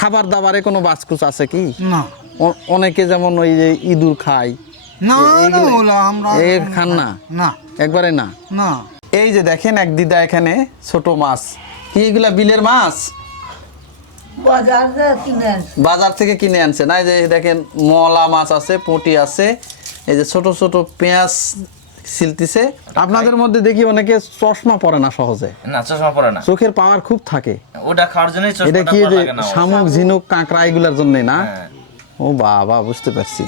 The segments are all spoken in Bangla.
খাবার দাবারে কোনো বাছকুচ আছে কি? না অনেকে যেমন ওই যে ইঁদুর খায়, না না ওলা আমরা খান না? না একবারে না। না এই যে দেখেন এক দিদা এখানে ছোট মাছ, কি এগুলা বিলের মাছ? বাজার থেকে কিনে আনছে না? এই যে দেখেন মলা মাছ আছে, পুঁটি আছে, এই যে ছোট ছোট পেঁয়াজ ছিলতিছে। আপনাদের মধ্যে দেখি অনেকে চশমা পরে না সহজে। না চশমা পরে না, চোখের পাওয়ার খুব থাকে। ওটা খাওয়ার জন্যই এটা চশমাটা কি পরা যে লাগে না। শামুক ঝিনুক কাঁকড়া এগুলার জন্য না? হ্যাঁ। ও বাবা, বুঝতে পারছি।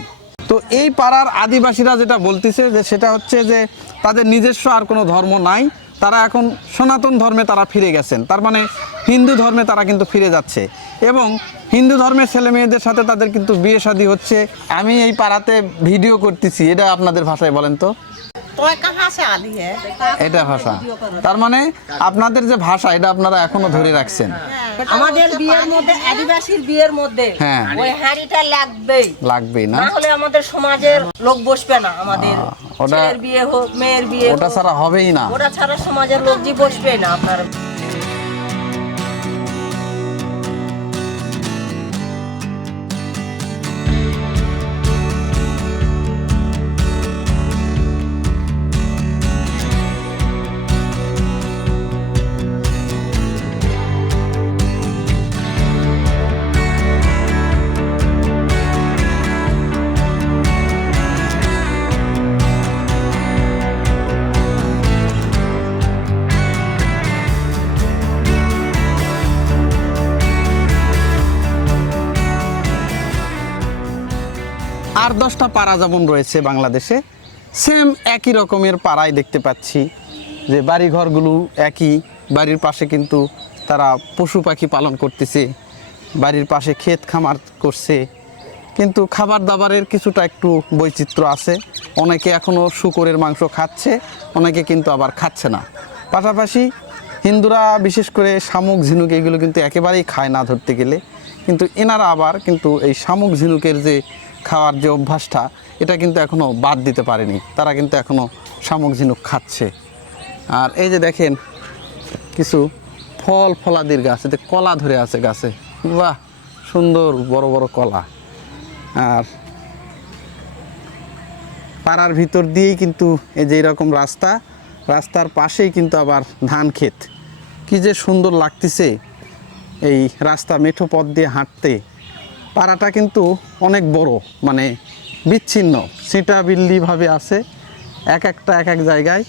তো এই পাড়ার আদিবাসীরা যেটা বলতেছে যে সেটা হচ্ছে যে তাদের নিজস্ব আর কোনো ধর্ম নাই, তারা এখন সনাতন ধর্মে তারা ফিরে গেছেন। তার মানে হিন্দু ধর্মে তারা কিন্তু ফিরে যাচ্ছে এবং হিন্দু ধর্মের ছেলে মেয়েদের সাথে তাদের কিন্তু বিয়ে শাদী হচ্ছে। আমি এই পাড়াতে ভিডিও করতেছি, এটা আপনাদের ভাষায় বলেন তো? এটা ভাষা, তার মানে আপনাদের যে ভাষা এটা আপনারা এখনো ধরে রাখছেন। আমাদের বিয়ের মধ্যে, আদিবাসীর বিয়ের মধ্যে হ্যাঁ। ওই হাঁড়িটা লাগবেই না? না হলে আমাদের সমাজের লোক বসবে না। আমাদের ওটা ছেলের বিয়ে হোক, মেয়ের বিয়ে ওটা হোক, ছাড়া হবেই না। ওটা ছাড়া সমাজের লোক যে বসবে না আপনার। আর 10টা পাড়া যেমন রয়েছে বাংলাদেশে, সেম একই রকমের পাড়ায় দেখতে পাচ্ছি যে বাড়িঘরগুলো একই। বাড়ির পাশে কিন্তু তারা পশু পাখি পালন করতেছে, বাড়ির পাশে ক্ষেত খামার করছে, কিন্তু খাবার দাবারের কিছুটা একটু বৈচিত্র্য আছে। অনেকে এখনও শূকরের মাংস খাচ্ছে, অনেকে কিন্তু আবার খাচ্ছে না। পাশাপাশি হিন্দুরা বিশেষ করে শামুক ঝিনুক এগুলো কিন্তু একেবারেই খায় না ধরতে গেলে, কিন্তু এনারা আবার কিন্তু এই শামুক ঝিনুকের যে খাওয়ার যে অভ্যাসটা, এটা কিন্তু এখনও বাদ দিতে পারেনি। তারা কিন্তু এখনও শামুক ঝিনুক খাচ্ছে। আর এই যে দেখেন কিছু ফলাদির গাছ, এতে কলা ধরে আছে গাছে, বাহ সুন্দর বড় বড় কলা। আর পাড়ার ভিতর দিয়েই কিন্তু এই যে এরকম রাস্তার পাশেই কিন্তু আবার ধান ক্ষেত। কি যে সুন্দর লাগতেছে এই রাস্তা মেঠো পথ দিয়ে হাঁটতে। পাড়াটা কিন্তু অনেক বড়, মানে বিচ্ছিন্ন ছিটা বিল্লিভাবে আছে, এক এক জায়গায়,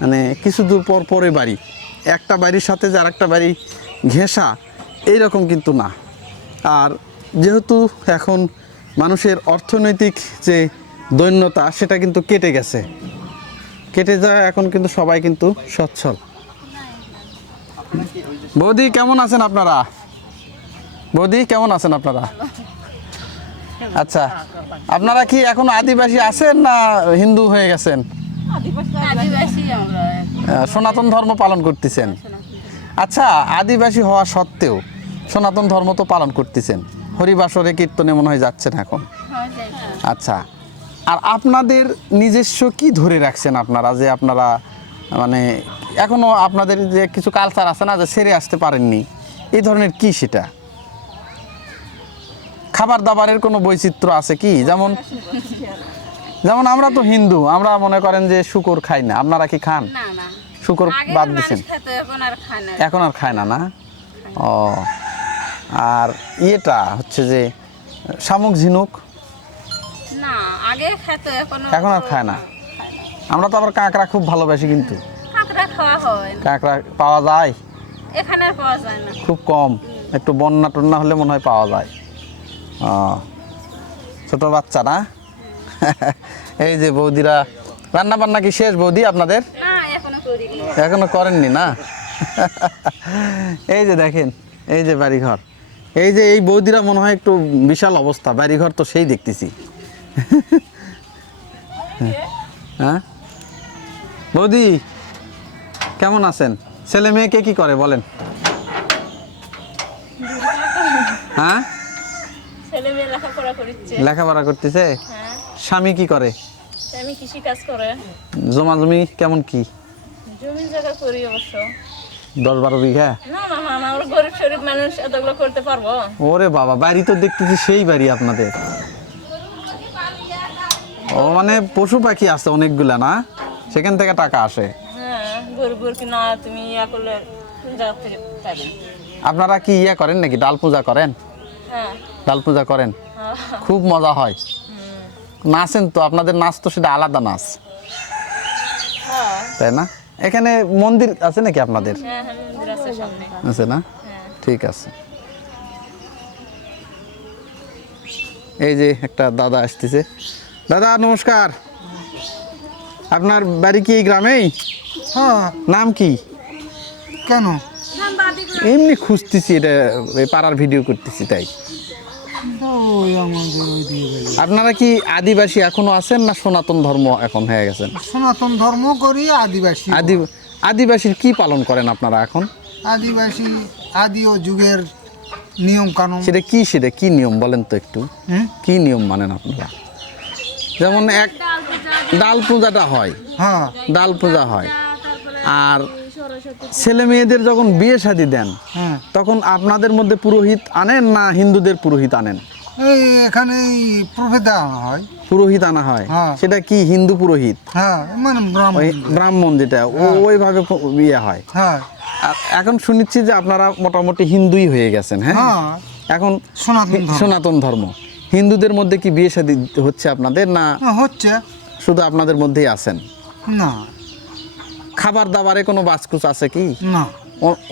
মানে কিছু দূর পর পরে বাড়ি। একটা বাড়ির সাথে যে আরেকটা বাড়ি ঘেঁষা এইরকম কিন্তু না। আর যেহেতু এখন মানুষের অর্থনৈতিক যে দৈন্যতা সেটা কিন্তু কেটে যায়, এখন কিন্তু সবাই কিন্তু সচ্ছল। বৌদি কেমন আছেন আপনারা? বৌদি কেমন আছেন আপনারা? আচ্ছা, আপনারা কি এখন আদিবাসী আছেন না হিন্দু হয়ে গেছেন? সনাতন ধর্ম পালন করতেছেন। আচ্ছা, আদিবাসী হওয়া সত্ত্বেও সনাতন ধর্ম তো পালন করতেছেন, হরিবাসরে কীর্তনে মনে হয় যাচ্ছেন এখন। আচ্ছা, আর আপনাদের নিজস্ব কি ধরে রাখছেন আপনারা, যে আপনারা মানে এখনো আপনাদের যে কিছু কালচার আছে না, যে ছেড়ে আসতে পারেননি, এই ধরনের কি সেটা? খাবার দাবারের কোনো বৈচিত্র্য আছে কি? যেমন আমরা তো হিন্দু, আমরা মনে করেন যে শূকর খাই না, আপনারা কি খান? শূকর বাদ দিচ্ছেন, এখন আর খায় না? না। ও, আর ইয়েটা হচ্ছে যে শামুক ঝিনুক এখন আর খায় না। আমরা তো আবার কাঁকড়া খুব ভালোবাসি, কিন্তু কাঁকড়া পাওয়া যায় এখানে পাওয়া যায় না, খুব কম। একটু বন্যা টন্যা হলে মনে হয় পাওয়া যায়। ছোট বাচ্চা না? এই যে বৌদিরা রান্না বান্না কি শেষ বৌদি আপনাদের? এখনো করেননি না? এই যে দেখেন, এই যে বাড়িঘর, এই যে এই বৌদিরা মনে হয় একটু বিশাল অবস্থা, বাড়িঘর তো সেই দেখতেছি। হ্যাঁ বৌদি কেমন আছেন? ছেলে মেয়েকে কি করে বলেন? হ্যাঁ, লেখাপড়া করতেছে। স্বামী কি করে? কৃষি কাজ করে। জমি কেমন কি? জমি জায়গা করি অবশ্য। 10-12 বিঘা? না না না না, আমরা গরিব শরীফ মানুষ এতগুলো করতে পারবো? ওরে বাবা, বাড়ি তো দেখতেছি সেই বাড়ি আপনাদের। ও মানে পশু পাখি আছে অনেকগুলা না, সেখান থেকে টাকা আসে। হ্যাঁ, গরিব কি না, তুমি ইয়া করলে কোন জায়গা থেকে পাবেন? আপনারা কি ইয়া করেন নাকি, ডাল পূজা করেন? হ্যাঁ ডাল পূজা করেন, হ্যাঁ। খুব মজা হয়। নাচেন তো, আপনাদের নাচ তো সেটা আলাদা নাচ, হ্যাঁ তাই না? এখানে মন্দির আছে নাকি আপনাদের? হ্যাঁ হ্যাঁ, মন্দির আছে সামনে। আছে না? হ্যাঁ। ঠিক আছে। এই যে একটা দাদা আসতেছে। দাদা নমস্কার, আপনার বাড়ি কি এই গ্রামেই? হ্যাঁ, নাম কি? কেন? এমনি খুঁজতেছি, এটা এই পাড়ার ভিডিও করতেছি তাই। ওই আমাদের ওই দিয়ে গেল। আপনারা কি আদিবাসী এখনো আছেন না সনাতন ধর্ম এখন হয়ে গেছেন? সনাতন ধর্ম করি, আদিবাসী। আদিবাসীর কি পালন করেন আপনারা এখন? আদিবাসী আদি ও যুগের নিয়ম কানুন। সেটা কি নিয়ম বলেন তো একটু, হুম? কি নিয়ম মানেন আপনারা? যেমন এক ডাল পূজাটা হয়, হ্যাঁ ডাল পূজা হয়, আর ছেলে মেয়েদের যখন বিয়ে শাদী দেন হ্যাঁ, তখন আপনাদের মধ্যে পুরোহিত আনেন না হিন্দুদের পুরোহিত আনেন? এই এখানে প্রভেদ আনা হয়। পুরোহিত আনা হয়, হ্যাঁ। সেটা কি হিন্দু পুরোহিত? হ্যাঁ, মানে ব্রাহ্মণ। ওই ব্রাহ্মণ যেটা ওইভাবে বিয়ে হয়। হ্যাঁ আর এখন শুনেছি যে আপনারা মোটামুটি হিন্দুই হয়ে গেছেন, হ্যাঁ? হ্যাঁ, এখন সনাতন ধর্ম। সনাতন ধর্ম, হিন্দুদের মধ্যে কি বিয়ে শাদী হচ্ছে আপনাদের, না হ্যাঁ, হচ্ছে শুধু আপনাদের মধ্যেই আছেন? না খাবার দাবারে কোনো বাচকুচ আছে কি? না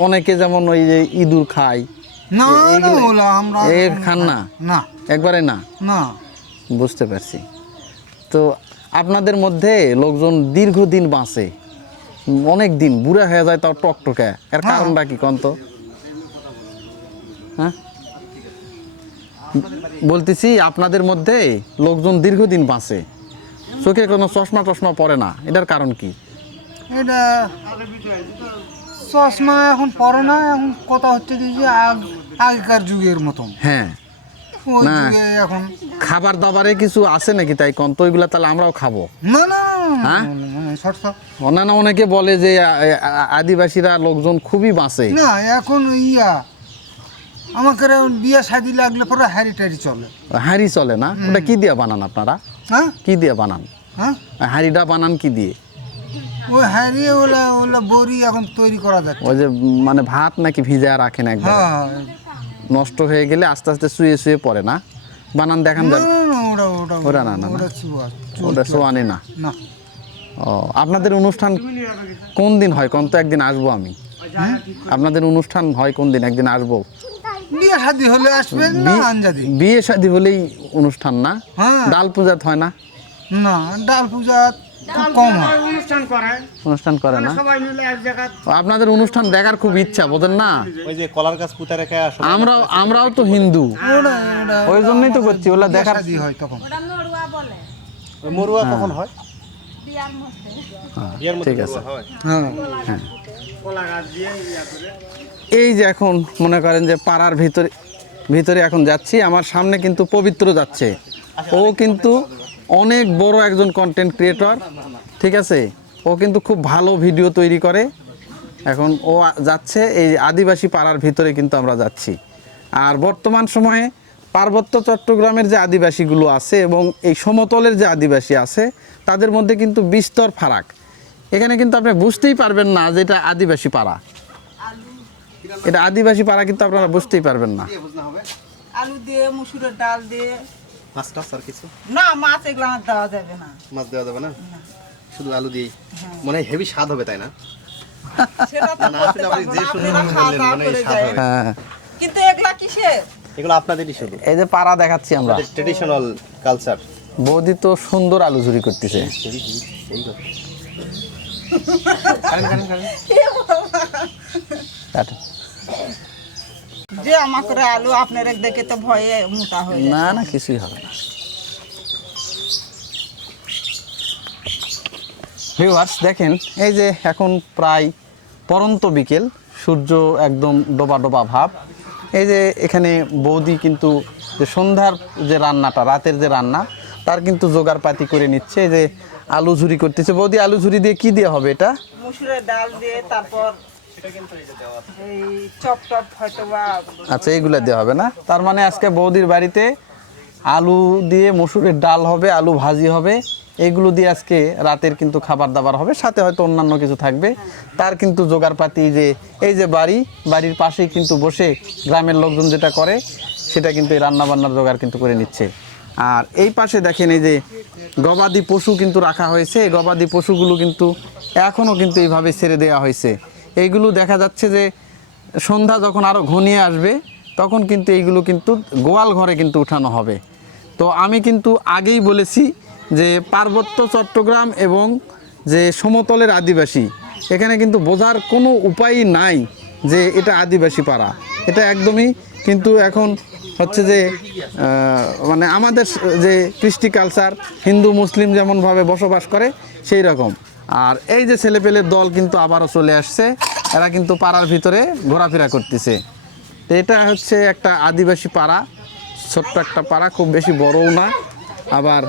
অনেকে যেমন ওই যে ইঁদুর খায়, না না, ওলা আমরা খান না? না একবারে না? না। বুঝতে পারছি। তো আপনাদের মধ্যে লোকজন দীর্ঘদিন বাঁচে, অনেক দিন বুড়া হয়ে যায়, তাও টকটকে, এর কারণটা কি কন্ত? হ্যাঁ, বলতেছি আপনাদের মধ্যে লোকজন দীর্ঘদিন বাঁচে, চোখে কোনো চশমা টশমা পড়ে না, এটার কারণ কি? এটা চশমা এখন পরে না, এখন কথা হচ্ছে যে আগেকার যুগের মতন। হ্যাঁ, ওই না। যুগে এখন খাবার দাবারে কিছু আছে নাকি তাই কন্ত, ওইগুলা তাহলে আমরাও খাবো? না না হ্যাঁ? শর্ট অন্যান্য অনেকে বলে যে আদিবাসীরা লোকজন খুবই বাঁচে। না, এখন ইয়া আমাকে বিয়ে শাদি লাগলে পরে হ্যারি ট্যারি চলে। হাঁড়ি চলে না? ওটা কি দিয়ে বানান আপনারা? হ্যাঁ কি দিয়ে বানান? হ্যাঁ, হাঁড়িটা বানান কি দিয়ে? ওই হ্যারি ওলা ওলা বড়ি এখন তৈরি করা যাচ্ছে। ওই যে মানে ভাত নাকি ভিজা রাখেন একবার, হ্যাঁ, নষ্ট হয়ে গেলে আস্তে আস্তে শুয়ে শুয়ে পড়ে না? বানান দেখান না যাবে? না না, ওটা ওটা ওটা না, না, না। ওটা চুয়া ওটা সোয়ানি না? না। ও, আপনাদের অনুষ্ঠান কোন দিন হয় কোন তো, একদিন আসবো আমি। আপনাদের অনুষ্ঠান হয় কোন দিন, একদিন আসবো। বিয়ে শাদি হলে আসবেন না আঞ্জাদি? বিয়ে শাদী হলেই অনুষ্ঠান না? হ্যাঁ। ডাল পূজাত হয় না? না, ডাল পূজা খুব কম হয়। অনুষ্ঠান করে না? ও, আপনাদের অনুষ্ঠান দেখার খুব ইচ্ছা, বোঝেন না? ওই যে কলার গাছ পুঁতে রেখে আমরাও তো হিন্দু, ওটা ওটা ওই জন্যই তো করছি, ওগুলা বিয়ে দেখার। শাদি হয় তখন। মরুয়া কখন হয়? ঠিক আছে। হ্যাঁ এই যে এখন মনে করেন যে পাড়ার ভিতরে এখন যাচ্ছি, আমার সামনে কিন্তু পবিত্র যাচ্ছে, ও কিন্তু অনেক বড় একজন কন্টেন্ট ক্রিয়েটর, ঠিক আছে? ও কিন্তু খুব ভালো ভিডিও তৈরি করে। এখন ও যাচ্ছে এই আদিবাসী পাড়ার ভিতরে, কিন্তু আমরা যাচ্ছি। আর বর্তমান সময়ে পার্বত্য চট্টগ্রামের যে আদিবাসীগুলো আছে এবং এই সমতলের যে আদিবাসী আছে, তাদের মধ্যে কিন্তু বিস্তর ফারাক। এখানে কিন্তু আপনি বুঝতেই পারবেন না যে এটা আদিবাসী পাড়া, এটা আদিবাসী পাড়া কিন্তু আপনারা বুঝতেই পারবেন না। আলু দিয়ে, মুসুরের ডাল দিয়ে। মাছ টাছ আর কিছু না, মাছ এগুলো আমার দেওয়া যাবে না। মাছ দেওয়া যাবে না, শুধু আলু দিয়েই। মনে হয় হেভি স্বাদ হবে, তাই না? সেটা তো না, বলতে আসলে আপনি পারবো যে না, শুধু আপনারা খাওয়া বললেন, দাওয়া মনে হয় করে স্বাদ যায়। হবে। হ্যাঁ, কিন্তু এগুলা কিসের? এগুলো আপনাদেরই শুধু, এই যে পাড়া দেখাচ্ছি আমরা। Traditional culture. বৌদি তো সুন্দর আলু ঝুরি করতেছে। কাটো। যে আমার করে আলু আপনার দেখে তো ভয়ে মোটা হয়ে যায়। না না, কিছুই হবে না। ভিউয়ার্স দেখেন, এই যে এখন প্রায় পরন্ত বিকেল, সূর্য একদম ডোবা ডোবা ভাব। এই যে এখানে বৌদি কিন্তু যে সন্ধ্যার যে রান্নাটা, রাতের যে রান্না, তার কিন্তু জোগাড়পাতি করে নিচ্ছে। এই যে আলু ঝুরি করতেছে বৌদি। আলু ঝুরি দিয়ে কি দিয়ে হবে এটা? মুসুরের ডাল দিয়ে, তারপর এই চপ টপ হয়তো বা আচ্ছা, এইগুলা দেওয়া হবে না। তার মানে আজকে বৌদির বাড়িতে আলু দিয়ে মসুরের ডাল হবে, আলু ভাজি হবে, এইগুলো দিয়ে আজকে রাতের কিন্তু খাবার দাবার হবে, সাথে হয়তো অন্যান্য কিছু থাকবে। তার কিন্তু জোগাড়পাতি যে এই যে বাড়ির পাশেই কিন্তু বসে গ্রামের লোকজন যেটা করে সেটা কিন্তু এই রান্নাবান্নার জোগাড় কিন্তু করে নিচ্ছে। আর এই পাশে দেখেন এই যে গবাদি পশু কিন্তু রাখা হয়েছে। এই গবাদি পশুগুলো কিন্তু এখনও কিন্তু এইভাবে ছেড়ে দেওয়া হয়েছে। এইগুলো দেখা যাচ্ছে যে সন্ধ্যা যখন আরও ঘনিয়ে আসবে তখন কিন্তু এইগুলো কিন্তু গোয়াল ঘরে কিন্তু উঠানো হবে। তো আমি কিন্তু আগেই বলেছি যে পার্বত্য চট্টগ্রাম এবং যে সমতলের আদিবাসী, এখানে কিন্তু বোঝার কোনো উপায়ই নাই যে এটা আদিবাসী পাড়া। এটা একদমই কিন্তু এখন হচ্ছে যে মানে আমাদের যে কৃষ্টি কালচার হিন্দু মুসলিম যেমনভাবে বসবাস করে সেই রকম। আর এই যে ছেলেপেলের দল কিন্তু আবারও চলে আসছে, এরা কিন্তু পাড়ার ভিতরে ঘোরাফেরা করতেছে। তো এটা হচ্ছে একটা আদিবাসী পাড়া, ছোট্ট একটা পাড়া, খুব বেশি বড়ও না। আবার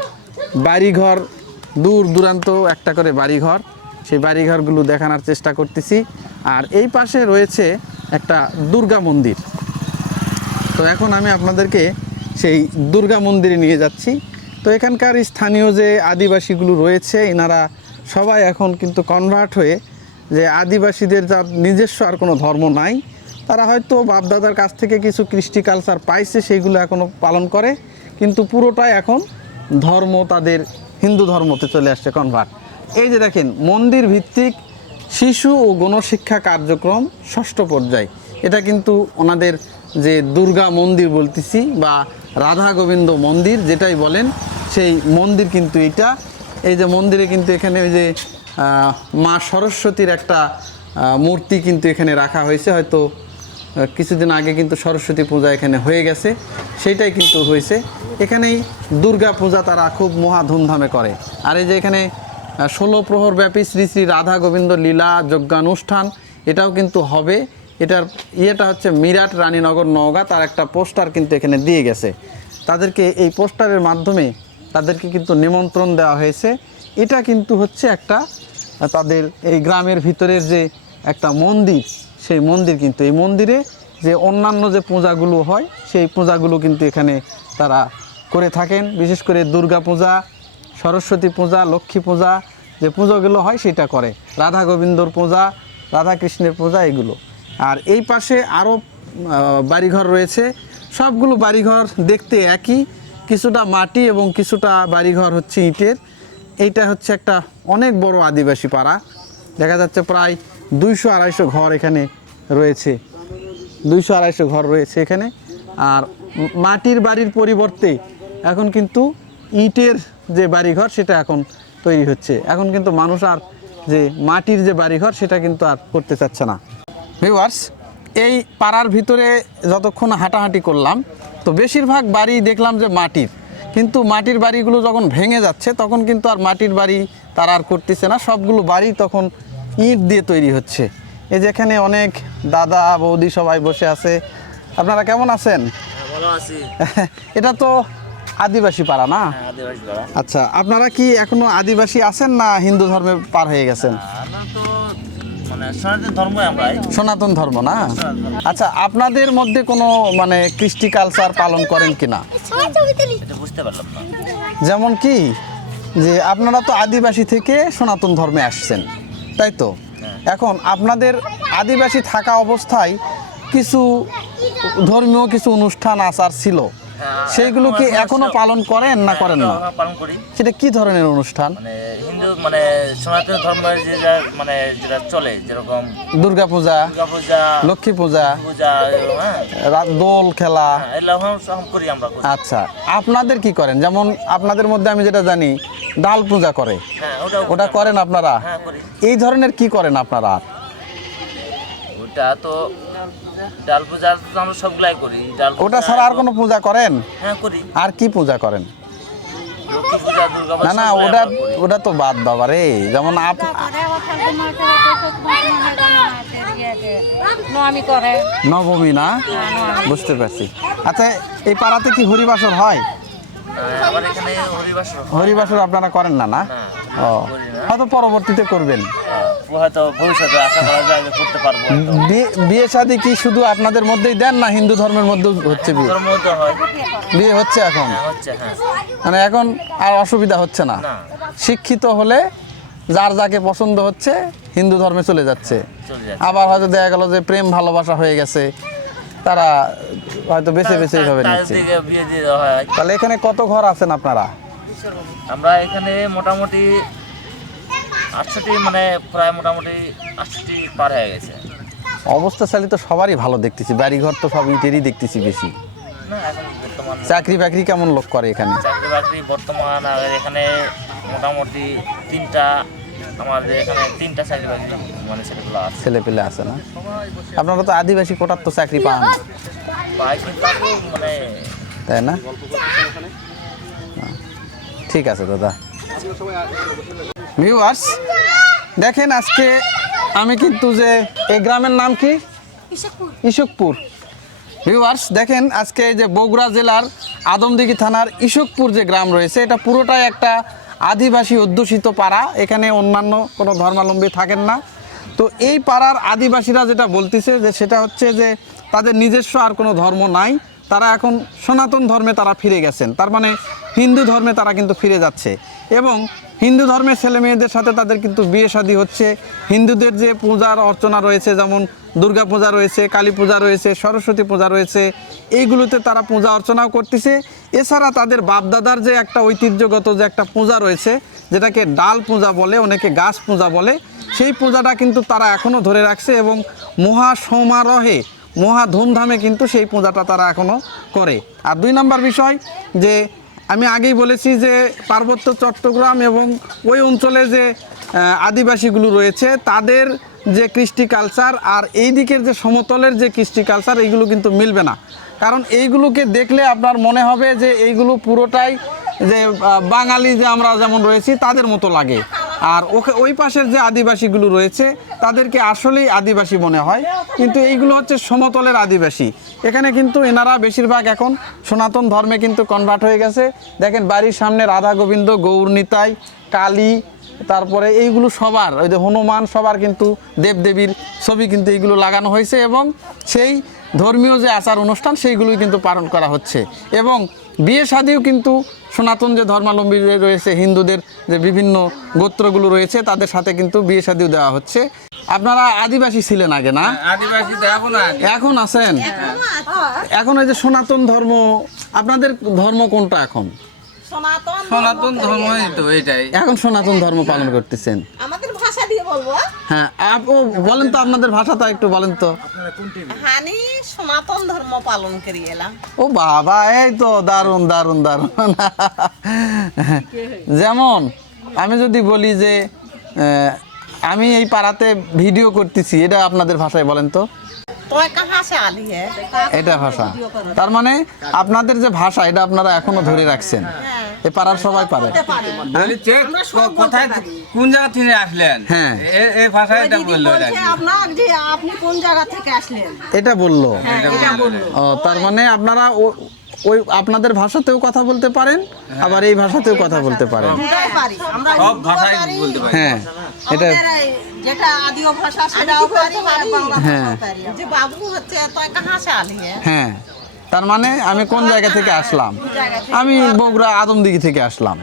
বাড়িঘর দূর দূরান্ত একটা করে বাড়িঘর, সেই বাড়িঘরগুলো দেখানোর চেষ্টা করতেছি। আর এই পাশে রয়েছে একটা দুর্গা মন্দির। তো এখন আমি আপনাদেরকে সেই দুর্গা মন্দিরে নিয়ে যাচ্ছি। তো এখানকার স্থানীয় যে আদিবাসীগুলো রয়েছে এনারা সবাই এখন কিন্তু কনভার্ট হয়ে যে আদিবাসীদের যার নিজস্ব আর কোনো ধর্ম নাই, তারা হয়তো বাপদাদার কাছ থেকে কিছু কৃষ্টি কালচার পাইছে, সেইগুলো এখনও পালন করে, কিন্তু পুরোটাই এখন ধর্ম তাদের হিন্দু ধর্মতে চলে আসছে কনভার্ট। এই যে দেখেন মন্দির ভিত্তিক শিশু ও গণশিক্ষা কার্যক্রম 6ষ্ঠ পর্যায়। এটা কিন্তু ওনাদের যে দুর্গা মন্দির বলতেছি বা রাধা গোবিন্দ মন্দির যেটাই বলেন, সেই মন্দির কিন্তু এটা। এই যে মন্দিরে কিন্তু এখানে ওই যে মা সরস্বতীর একটা মূর্তি কিন্তু এখানে রাখা হয়েছে। হয়তো কিছুদিন আগে কিন্তু সরস্বতী পূজা এখানে হয়ে গেছে, সেইটাই কিন্তু হয়েছে। এখানেই দুর্গা পূজা তারা খুব মহা ধুমধামে করে। আর এই যে এখানে 16 প্রহর ব্যাপী শ্রী শ্রী রাধা গোবিন্দ লীলা যজ্ঞানুষ্ঠান, এটাও কিন্তু হবে। এটার ইয়েটা হচ্ছে মিরাট রানীনগর নওগাঁ, তার একটা পোস্টার কিন্তু এখানে দিয়ে গেছে। তাদেরকে এই পোস্টারের মাধ্যমে তাদেরকে কিন্তু নিমন্ত্রণ দেওয়া হয়েছে। এটা কিন্তু হচ্ছে একটা তাদের এই গ্রামের ভিতরের যে একটা মন্দির, সেই মন্দির কিন্তু এই মন্দিরে যে অন্যান্য যে পূজাগুলো হয় সেই পূজাগুলো কিন্তু এখানে তারা করে থাকেন। বিশেষ করে দুর্গা পূজা, সরস্বতী পূজা, লক্ষ্মী পূজা যে পুজোগুলো হয় সেটা করে, রাধা গোবিন্দর পূজা, রাধা কৃষ্ণের পূজা এগুলো। আর এই পাশে আরও বাড়িঘর রয়েছে, সবগুলো বাড়িঘর দেখতে একই, কিছুটা মাটি এবং কিছুটা বাড়িঘর হচ্ছে ইটের। এইটা হচ্ছে একটা অনেক বড় আদিবাসী পাড়া, দেখা যাচ্ছে প্রায় 200-250 ঘর এখানে রয়েছে, 200-250 ঘর রয়েছে এখানে। আর মাটির বাড়ির পরিবর্তে এখন কিন্তু ইটের যে বাড়িঘর সেটা এখন তৈরি হচ্ছে। এখন কিন্তু মানুষ আর যে মাটির যে বাড়িঘর সেটা কিন্তু আর করতে চাচ্ছে না। ভিউয়ার্স, এই পাড়ার ভিতরে যতক্ষণ হাঁটাহাঁটি করলাম তো বেশিরভাগ বাড়ি দেখলাম যে মাটির, কিন্তু মাটির বাড়িগুলো যখন ভেঙে যাচ্ছে তখন কিন্তু আর মাটির বাড়ি তারা আর করতেছে না, সবগুলো বাড়ি তখন ইট দিয়ে তৈরি হচ্ছে। এই যেখানে অনেক দাদা বৌদি সবাই বসে আছে। আপনারা কেমন আছেন? ভালো আছি। এটা তো আদিবাসী পাড়া না? আদিবাসী পাড়া। আচ্ছা, আপনারা কি এখনো আদিবাসী আছেন না হিন্দু ধর্মে পার হয়ে গেছেন? আমরা তো মানে সনাতন ধর্ম, আমরা সনাতন ধর্ম না? আচ্ছা, আপনাদের মধ্যে কোনো মানে কৃষ্টি কালচার পালন করেন কিনা? এটা বুঝতে পারলাম না। যেমন কি যে আপনারা তো আদিবাসী থেকে সনাতন ধর্মে আসছেন, তাই তো? এখন আপনাদের আদিবাসী থাকা অবস্থায় কিছু ধর্মীয় কিছু অনুষ্ঠান আচার ছিল, সেইগুলো কি এখনো পালন করেন না করেন না? আমরা পালন করি। সেটা কি ধরনের অনুষ্ঠান? মানে হিন্দু মানে সনাতন ধর্মের যেটা মানে যেটা চলে, যেরকম দুর্গা পূজা, দুর্গা পূজা, লক্ষ্মী পূজা, পূজা, হ্যাঁ দোল খেলা। এগুলো সব করি আমরা। আচ্ছা, আপনাদের কি করেন? যেমন আপনাদের মধ্যে আমি যেটা জানি ডাল পূজা করে, হ্যাঁ ওটা করেন আপনারা? হ্যাঁ করি। এই ধরনের কি করেন আপনারা? ওটা তো ডাল পূজা তো আমরা সবগুলাই করি। ডাল ওটা ছাড়া আর কোনো পূজা করেন? হ্যাঁ করি। আর কি পূজা করেন? লক্ষ্মী পূজা, দুর্গা পূজা। না না, ওটা তো বাদ বাবা রে। যেমন নবমী না? বুঝতে পারছি। আচ্ছা, এই পাড়াতে কি হরিবাসর হয়? আমার এখানে হরিবাসর হয়। হরিবাসর আপনারা করেন না? না, ও করি না। হয়তো পরবর্তীতে করবেন। হয়তো ভবিষ্যতে আশা করা যায় যে করতে পারবো। বিয়ে শাদী কি শুধু আপনাদের মধ্যেই দেন না হিন্দু ধর্মের মধ্যেও হচ্ছে বিয়ে? ধর্ম তো হয়, বিয়ে হচ্ছে এখন, হচ্ছে, হ্যাঁ। মানে এখন আর অসুবিধা হচ্ছে না। না, শিক্ষিত হলে যার যাকে পছন্দ হচ্ছে হিন্দু ধর্মে চলে যাচ্ছে। চলে যাচ্ছে। আবার হয়তো দেখা গেল যে প্রেম ভালোবাসা হয়ে গেছে, তারা হয়তো বেছে বেছে এইভাবে তাদের নিচ্ছে। দিকে বিয়ে দিয়ে দেওয়া হয়। তাহলে এখানে কত ঘর আছেন আপনারা? আমরা এখানে মোটামুটি 68, মানে প্রায় মোটামুটি 68 পার হয়ে গেছে। অবস্থা চালি তো সবারই ভালো দেখতেছি, বাড়িঘর তো সব ইটেরই দেখতেছি বেশি। না, এখন বর্তমান চাকরি বাকরি কেমন লোক করে এখানে? চাকরি বাকরি বর্তমান এখানে মোটামুটি আমাদের এখানে 3টা চাকরি বাকরি মানে ছেলেগুলো আছে। ছেলে পেলে আছে না? আপনারা তো আদিবাসী কোটার তো চাকরি পান, পাই কিন্তু তারপর মানে তাই না? ঠিক আছে দাদা। ভিউয়ার্স দেখেন, আজকে আমি কিন্তু যে এই গ্রামের নাম কি? ইশকপুর। ভিউয়ার্স দেখেন, আজকে এই যে বগুড়া জেলার আদমদিঘি থানার ইশকপুর যে গ্রাম রয়েছে, এটা পুরোটাই একটা আদিবাসী অধ্যুষিত পাড়া। এখানে অন্যান্য কোনো ধর্মাবলম্বী থাকেন না। তো এই পাড়ার আদিবাসীরা যেটা বলতেছে যে সেটা হচ্ছে যে তাদের নিজস্ব আর কোনো ধর্ম নাই, তারা এখন সনাতন ধর্মে তারা ফিরে গেছেন। তার মানে হিন্দু ধর্মে তারা কিন্তু ফিরে যাচ্ছে এবং হিন্দু ধর্মের ছেলে মেয়েদের সাথে তাদের কিন্তু বিয়ে শাদী হচ্ছে। হিন্দুদের যে পূজার অর্চনা রয়েছে, যেমন দুর্গা পূজা রয়েছে, কালী পূজা রয়েছে, সরস্বতী পূজা রয়েছে, এইগুলোতে তারা পূজা অর্চনাও করতেছে। এছাড়া তাদের বাপদাদার যে একটা ঐতিহ্যগত যে একটা পূজা রয়েছে, যেটাকে ডাল পূজা বলে, অনেকে গাছ পূজা বলে, সেই পূজাটা কিন্তু তারা এখনও ধরে রাখছে এবং মহা সমারোহে মহা ধুমধামে কিন্তু সেই পূজাটা তারা এখনও করে। আর 2 নম্বর বিষয় যে আমি আগেই বলেছি যে পার্বত্য চট্টগ্রাম এবং ওই অঞ্চলে যে আদিবাসীগুলো রয়েছে তাদের যে কৃষ্টি কালচার আর এই দিকের যে সমতলের যে কৃষ্টি কালচার, এইগুলো কিন্তু মিলবে না। কারণ এইগুলোকে দেখলে আপনার মনে হবে যে এইগুলো পুরোটাই যে বাঙালি যে আমরা যেমন রয়েছি তাদের মতো লাগে। আর ওই পাশের যে আদিবাসীগুলো রয়েছে তাদেরকে আসলেই আদিবাসী মনে হয়, কিন্তু এইগুলো হচ্ছে সমতলের আদিবাসী। এখানে কিন্তু এনারা বেশিরভাগ এখন সনাতন ধর্মে কিন্তু কনভার্ট হয়ে গেছে। দেখেন বাড়ির সামনে রাধা গোবিন্দ, গৌর নিতাই, কালী, তারপরে এইগুলো সবার, ওই যে হনুমান, সবার কিন্তু দেবদেবীর ছবি কিন্তু এইগুলো লাগানো হয়েছে এবং সেই ধর্মীয় যে আচার অনুষ্ঠান সেইগুলোই কিন্তু পালন করা হচ্ছে। এবং বিয়ে শাদিও কিন্তু সনাতন যে ধর্মাবলম্বী রয়েছে, হিন্দুদের যে বিভিন্ন গোত্রগুলো রয়েছে তাদের সাথে কিন্তু বিয়ে শাদিও দেওয়া হচ্ছে। আপনারা আদিবাসী ছিলেন আগে না? আদিবাসী তো এখন আছেন? এখন এই যে সনাতন ধর্ম, আপনাদের ধর্ম কোনটা এখন? সনাতন ধর্মই তো এটাই। এখন সনাতন ধর্ম পালন করতেছেন? আমাদের ভাষা দিয়ে বলবো, হ্যাঁ, বলেন তো আপনাদের ভাষাটা একটু বলেন তো। হানি সনাতন ধর্ম পালন করি এলাম। ও বাবা, এই তো দারুণ দারুণ দারুণ। যেমন আমি যদি বলি যে আমি এই পাড়াতে ভিডিও করতেছি, এটা আপনাদের ভাষায় বলেন তো। তোয় কাহা সে আলি হে? এটা ভাষা, তার মানে আপনাদের যে ভাষা এটা আপনারা এখনো ধরে রাখছেন, এ পাড়ার সবাই পারে। বলছে কোথায় কোন জায়গা থেকে আসলেন? হ্যাঁ, এই ভাষায় এটা বললো। আপনার যে আপনি কোন জায়গা থেকে আসলেন এটা বললো। এটা বললো। ও, তার মানে আপনারা ওই আপনাদের ভাষাতেও কথা বলতে পারেন, আবার এই ভাষাতেও কথা বলতে পারেন। আমরাই পারি, আমরা সব ভাষায় বলতে পারি। হ্যাঁ, এটা যেটা আদিও ভাষা সেটাও পারি, বাংলা হ্যাঁ। ভাষাও পারি। যে বাবু হচ্ছে তোয় কাহা সে আলি হে? হ্যাঁ, তার মানে আমি কোন জায়গা থেকে আসলাম? আমি বগুড়া আদমদিঘি থেকে আসলাম।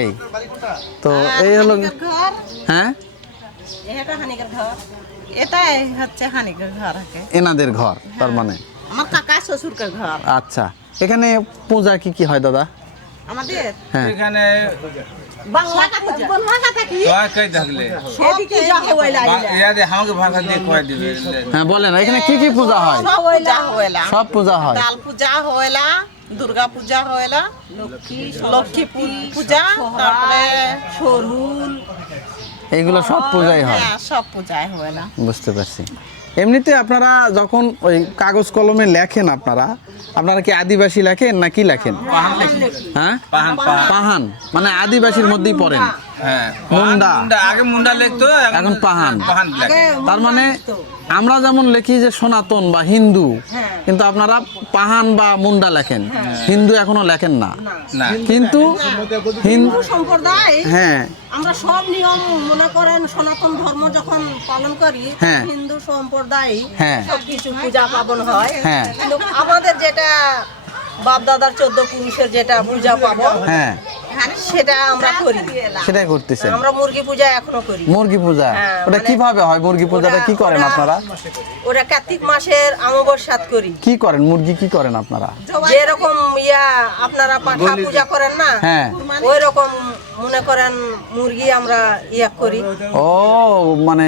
এই তো এই হলো। ঘর, হ্যাঁ, এটা হানিকের ঘর, এটাই হচ্ছে হানিকের ঘর। এনাদের ঘর, তার মানে আমার কাকা শ্বশুরকে ঘর। আচ্ছা, এখানে পূজা কি কি হয় দাদা? আমাদের হ্যাঁ, এখানে বাংলা কথা কি তোয়া কই থাকলে এদিকে যা হয় লাগে ইয়াদে আমাকে ভাষা দিয়ে কয় দিবে। হ্যাঁ বলেন, এখানে কি কি পূজা হয়? সব পূজা হয়লা, সব পূজা হয়। ডাল পূজা হয়লা, দুর্গা পূজা হয়লা, লক্ষ্মী পূজা, তারপরে সরুল, এইগুলো সব পূজাই হয়। হ্যাঁ সব পূজাই হয়লা। বুঝতে পারছি। এমনিতে আপনারা যখন ওই কাগজ কলমে লেখেন, আপনারা কি আদিবাসী লেখেন না কি লেখেন? হ্যাঁ, পাহান, মানে আদিবাসীর মধ্যেই পড়েন। হ্যাঁ মুন্ডা। আগে মুন্ডা লিখতো এখন পাহান। পাহান লেখে। তার মানে আমরা যেমন লিখি যে সনাতন বা হিন্দু, কিন্তু আপনারা পাহান বা মুন্ডা লেখেন, হিন্দু এখনো লেখেন না। না কিন্তু হিন্দু সম্প্রদায় হ্যাঁ আমরা সব নিয়ম মনে করেন সনাতন ধর্ম যখন পালন করি হ্যাঁ। হিন্দু সম্প্রদায় হ্যাঁ। সবকিছু পূজা পার্বণ হয় হ্যাঁ। কিন্তু আমাদের যেটা বাপ দাদার 14 পুরুষের যেটা পূজা পাবো হ্যাঁ সেটা আমরা করি, সেটাই করতেছেন। আমরা মুরগি পূজা এখনো করি। মুরগি পূজা হ্যাঁ, ওটা মানে- কিভাবে হয়? মুরগি পূজাটা কি করেন আপনারা? ওরা কার্তিক মাসের অমাবস্যাত করি। কি করেন? মুরগি কি করেন আপনারা? যেরকম আপনারা পাঠা পূজা করেন না, হ্যাঁ। ওই রকম মনে করেন মুরগি আমরা করি। ও মানে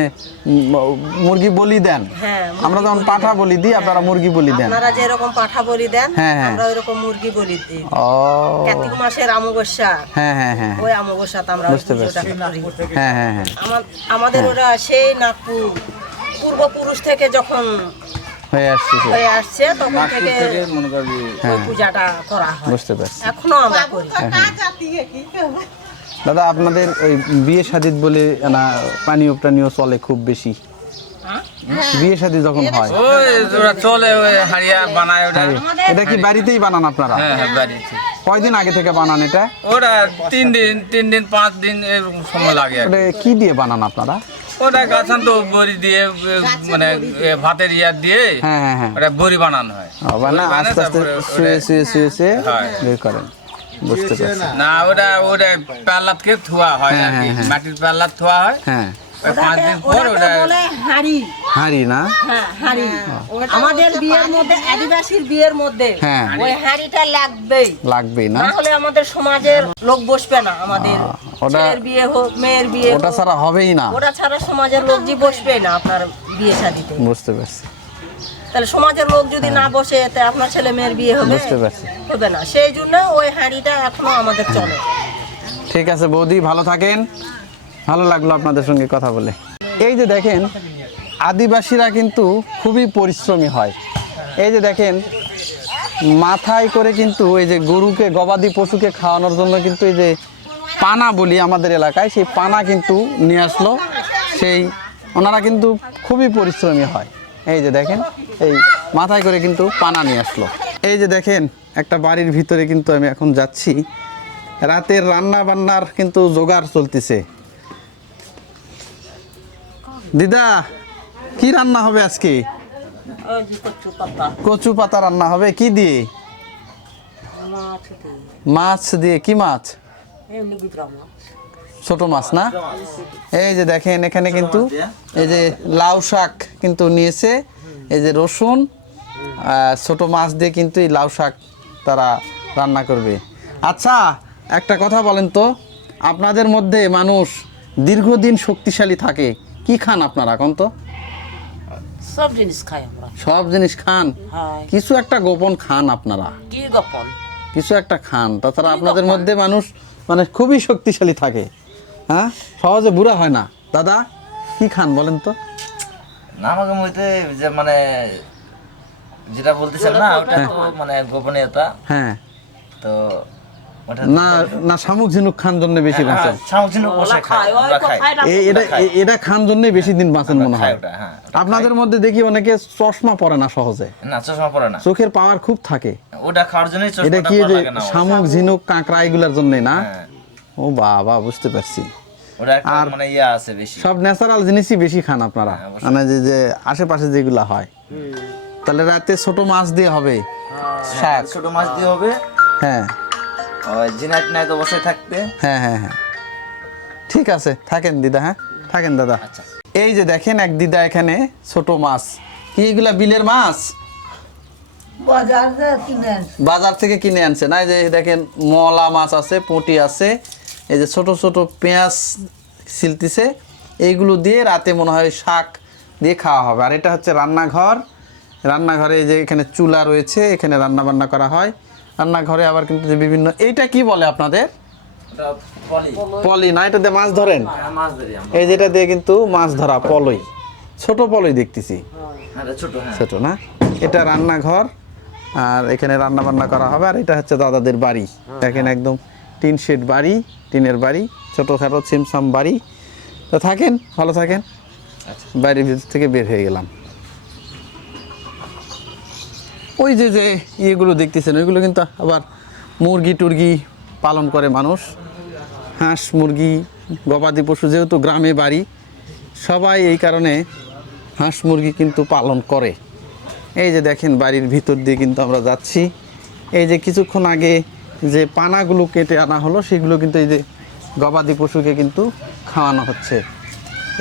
মুরগি বলি দেন। হ্যাঁ, আমরা যখন পাঠা বলি দিই, আপনারা মুরগি বলি দেন। আপনারা যেরকম পাঠা বলি দেন, হ্যাঁ, হ্যাঁ। আমরা ওইরকম মুরগি বলি দিই। ও কার্তিক মাসের অমাবস্যা, হ্যাঁ হ্যাঁ হ্যাঁ ওই অমাবস্যাতে আমরা ওই বুঝতে পুজোটা পারছি। করি। হ্যাঁ হ্যাঁ হ্যাঁ আমাদের ওরা সেই নাগপুর পূর্বপুরুষ থেকে যখন হয়ে আসছে। হয়ে আসছে তখন থেকে মনে করবি ওই পূজাটা করা হয়, বুঝতে পারছি। এখনো আমরা করি। দাদা আপনাদের ওই বিয়ে শাদী বলে না পানীয় প্রাণীয় চলে খুব বেশি? বিয়ে শাদী যখন হয় ওই ওরা চলে ওই হাড়িয়া বানায় ওটা। এটা কি বাড়িতেই বানান আপনারা? হ্যাঁ হ্যাঁ বাড়িতে। কয়দিন আগে থেকে বানান এটা? ওরা 3 দিন 5 দিন এরকম সময় লাগে আর কি। ওটা কি দিয়ে বানান আপনারা? ওটা গাছান তো বড়ি দিয়ে মানে ভাতের ইয়ার দিয়ে হ্যাঁ হ্যাঁ হ্যাঁ ওটা বড়ি বানানো হয়। মানে বড়ি বানায় আস্তে আস্তে তারপরে শুয়ে শুয়ে শুয়ে শুয়ে হ্যাঁ। বের করেন। বুঝতে পারছি। না ওটা পাল্লাতকে ধোয়া হয় আর কি, হ্যাঁ, হ্যাঁ। মাটির পাল্লাত ধোয়া হয়। হ্যাঁ ওই 5 দিন পর ওটা বলে হাঁড়ি। হাঁড়ি না? হ্যাঁ, হাঁড়ি। আমাদের বিয়ের মধ্যে, আদিবাসীর বিয়ের মধ্যে হ্যাঁ। ওই হাঁড়িটা লাগবেই, লাগবেই না? না হলে আমাদের সমাজের লোক বসবে না। আমাদের ওটা- ছেলের বিয়ে হোক মেয়ের বিয়ে ওটা হোক, ছাড়া হবেই না। ওটা ছাড়া সমাজের লোক যে বসবেই না আপনার বিয়ে শাদিতে। বুঝতে পারছি। তাহলে সমাজের লোক যদি না বসে এতে আপনার ছেলে মেয়ের বিয়ে হবে? বুঝতে পারছি। হবে না। সেই জন্য ওই হাঁড়িটা এখনো আমাদের চলে। ঠিক আছে বৌদি, ভালো থাকেন। ভালো লাগলো আপনাদের সঙ্গে কথা বলে। এই যে দেখেন আদিবাসীরা কিন্তু খুবই পরিশ্রমী হয়। এই যে দেখেন মাথায় করে কিন্তু এই যে গরুকে, গবাদি পশুকে খাওয়ানোর জন্য কিন্তু এই যে পানা বলি আমাদের এলাকায়, সেই পানা কিন্তু নিয়ে আসলো। সেই ওনারা কিন্তু খুবই পরিশ্রমী হয়। এই যে দেখেন এই মাথায় করে কিন্তু পানা নিয়ে আসলো। এই যে দেখেন একটা বাড়ির ভিতরে কিন্তু আমি এখন যাচ্ছি, রাতের রান্না বান্নার কিন্তু জোগাড় চলতেছে। দিদা কি রান্না হবে আজকে? ওই যে কচু পাতা, কচু পাতা রান্না হবে। কি দিয়ে? মাছ দিয়ে, মাছ দিয়ে। কি মাছ? এমনি গুজরা মাছ। ছোট মাছ না? এই যে দেখেন এখানে কিন্তু এই যে লাউ শাক কিন্তু নিয়েছে, এই যে রসুন, ছোট মাছ দিয়ে কিন্তু এই লাউ শাক তারা রান্না করবে। আচ্ছা একটা কথা বলেন তো, আপনাদের মধ্যে মানুষ দীর্ঘদিন শক্তিশালী থাকে, কি খান আপনারা কোন তো? সব জিনিস খাই আমরা। সব জিনিস খান? হ্যাঁ। কিছু একটা গোপন খান আপনারা, কি গোপন? কিছু একটা খান। তাছাড়া আপনাদের মধ্যে মানুষ মানে খুবই শক্তিশালী থাকে, হ্যাঁ, সহজে বুড়া হয় না। দাদা কি খান বলেন তো? না আমাকে মধ্যে যে মানে যেটা বলতেছেন না ওটা তো মানে গোপনীয়তা, হ্যাঁ তো ওটা না না শামুক ঝিনুক খান জন্য বেশি বাঁচেন? সামুচিন বসে খাই, আমরা খাই। এটা খান জন্য বেশি দিন বাঁচেন মনে খাই হয়। ওটা, হ্যাঁ। আপনাদের মধ্যে দেখি অনেকে চশমা পরে না সহজে, না চশমা পরে না, চোখের পাওয়ার খুব থাকে। ওটা খাওয়ার জন্যই এটা চশমাটা কি এই পরা যে লাগে না আমার। শামুক ঝিনুক কাঁকড়া এগুলার জন্যই না? হ্যাঁ, ও বাবা, বুঝতে পারছি। ওটা একটা আর- মানে ইয়া আছে বেশি। সব ন্যাচারাল জিনিসই বেশি খান আপনারা, হ্যাঁ, অবশ্যই। মানে যে আশেপাশে যেগুলা হয়। তাহলে রাতে ছোট মাছ দিয়ে হবে শাক? ছোট মাছ দিয়ে হবে, হ্যাঁ ওই জিনাট নাই তো বসে থাকবে। হ্যাঁ হ্যাঁ হ্যাঁ ঠিক আছে, থাকেন দিদা, হ্যাঁ থাকেন দাদা। আচ্ছা। এই যে দেখেন এক দিদা এখানে ছোট মাছ, কি এগুলা বিলের মাছ? বাজার থেকে কিনে আনছে না? এই যে দেখেন মলা মাছ আছে, পুঁটি আছে, এই যে ছোট ছোট পেঁয়াজ ছিলতেছে, এইগুলো দিয়ে রাতে মনে হয় শাক দিয়ে খাওয়া হবে। আর এটা হচ্ছে রান্নাঘর। রান্নাঘরে এই যে এখানে চুলা রয়েছে, এখানে রান্না বান্না করা হয়। রান্নাঘরে আবার কিন্তু যে বিভিন্ন, এইটা কি বলে আপনাদের? ওটা পলি, পলি না? এটা দিয়ে মাছ ধরেন? মাছ ধরি আমরা। এই যেটা দিয়ে কিন্তু মাছ ধরা, পলই, ছোট পলই দেখতেছি, হ্যাঁ, এটা ছোট, হ্যাঁ। ছোট না? এটা রান্নাঘর, আর এখানে রান্না বান্না করা হবে। আর এটা হচ্ছে দাদাদের বাড়ি, দেখেন একদম টিন শেড বাড়ি, টিনের বাড়ি, ছোটোখাটো ছিমছাম বাড়ি। তো থাকেন, ভালো থাকেন। বাড়ির ভিতর থেকে বের হয়ে গেলাম। ওই যে যে ইয়েগুলো দেখতেছেন ওইগুলো কিন্তু আবার মুরগি টুরগি পালন করে মানুষ, হাঁস মুরগি গবাদি পশু, যেহেতু গ্রামে বাড়ি সবাই এই কারণে হাঁস মুরগি কিন্তু পালন করে। এই যে দেখেন বাড়ির ভিতর দিয়ে কিন্তু আমরা যাচ্ছি। এই যে কিছুক্ষণ আগে যে পানাগুলো কেটে আনা হলো সেগুলো কিন্তু এই যে গবাদি পশুকে কিন্তু খাওয়ানো হচ্ছে।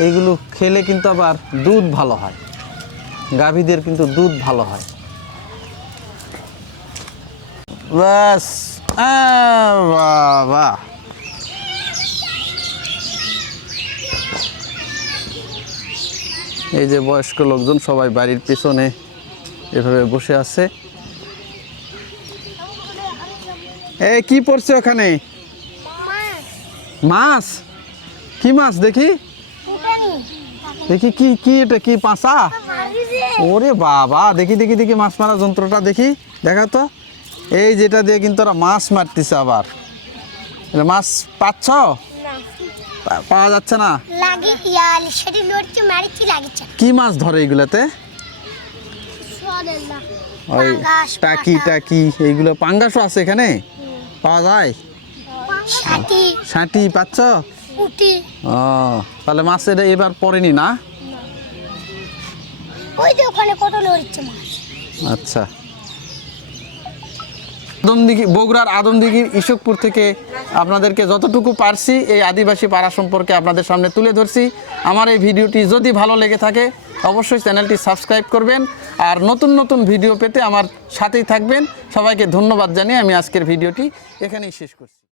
এইগুলো খেলে কিন্তু আবার দুধ ভালো হয়, গাভীদের কিন্তু দুধ ভালো হয়। বাস, বাহ, এই যে বয়স্ক লোকজন সবাই বাড়ির পিছনে এভাবে বসে আছে। এই কি পড়ছে ওখানে? মাছ? কি মাছ দেখি দেখি, কি কি এটা কি পাঁচা? ওরে বাবা, দেখি দেখি দেখি মাছ মারা যন্ত্রটা দেখি, দেখা তো। এই যেটা দিয়ে কিন্তু ওরা মাছ মারতেছে। আবার এটা মাছ পাচ্ছ? পাওয়া যাচ্ছে না। কি মাছ ধরে এইগুলাতে? ওই টাকি টাকি এইগুলো, পাঙ্গাসও আছে এখানে পাওয়া যায়। ষাটি পাচ্ছ? ও, তাহলে মাছ এটা এবার পড়েনি না? আচ্ছা। আদমদিঘি, বগুড়ার আদমদিঘির ইশকপুর থেকে আপনাদেরকে যতটুকু পারছি এই আদিবাসী পাড়া সম্পর্কে আপনাদের সামনে তুলে ধরছি। আমার এই ভিডিওটি যদি ভালো লেগে থাকে অবশ্যই চ্যানেলটি সাবস্ক্রাইব করবেন, আর নতুন নতুন ভিডিও পেতে আমার সাথেই থাকবেন। সবাইকে ধন্যবাদ জানিয়ে আমি আজকের ভিডিওটি এখানেই শেষ করছি।